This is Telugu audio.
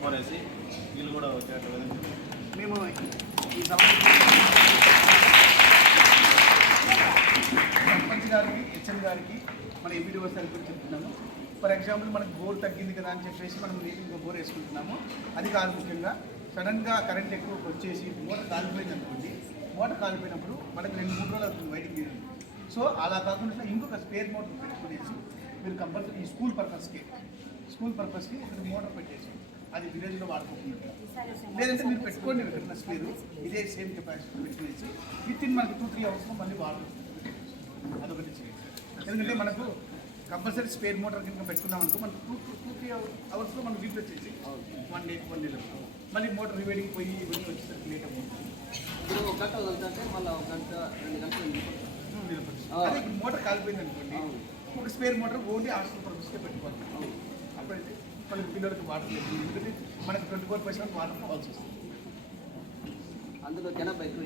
సపోర్ వేసి వీళ్ళు కూడా వచ్చేట మేము ఈ సర్పంచ్ గారికి హెచ్ఎం గారికి మన ఎంపీడీ సార్ కూడా చెప్తున్నాము. ఫర్ ఎగ్జాంపుల్ మనకు బోర్ తగ్గింది కదా అని చెప్పేసి మనం ఇంకో బోర్ వేసుకుంటున్నాము. అది కాదు, ముఖ్యంగా సడన్గా కరెంట్ ఎక్కువ వచ్చేసి మోటార్ కాలిపోయింది అనుకోండి. మోటార్ కాలిపోయినప్పుడు మనకి 2-3 రోజులు అవుతుంది బయటికి తీరండి. సో అలా కాకుండా ఇంకొక స్పేర్ మోటార్ పెట్టుకునేసి మీరు కంపల్సరీ ఈ స్కూల్ పర్పస్కి ఇక్కడ మోటార్ పెట్టేసి అది విలేజ్లో వాడుకుంటున్నారు. లేదంటే మీరు పెట్టుకోండి ఎక్కడన్నా స్పేర్ ఇదే సేమ్ కెపాసిటీ పెట్టుకునేసి విత్-ఇన్ మనకి 2-3 అవర్స్లో మళ్ళీ వాడుతుంది. అదొకటి చేయండి. ఎందుకంటే మనకు కంపల్సరీ స్పేర్ మోటార్ కింద పెట్టుకున్నాం అనుకో మనకు 2-3 అవర్స్లో మనం రీప్లేస్ చేసి 1 డేలో మళ్ళీ మోటార్ రివేడింగ్ పోయి ఇవన్నీ వచ్చేసరికి లేట్ అవుతుంది. ఇప్పుడు 1 గంట వదులుతుంటే మళ్ళీ 1 గంట 2 గంటలు నిలబడుతుంది. అదే ఇప్పుడు మోటార్ కాలిపోయింది అనుకోండి, ఒక స్పేర్ మోటార్ ఓన్లీ హాస్టల్ పర్పస్కే పెట్టుకోవాలి. అప్పుడైతే మనకి పిల్లలకి వాటర్ లేదు. ఎందుకంటే మనకి 24% వాటర్ కావాల్సి వస్తుంది. అందులో జనాభా ఎక్కువ.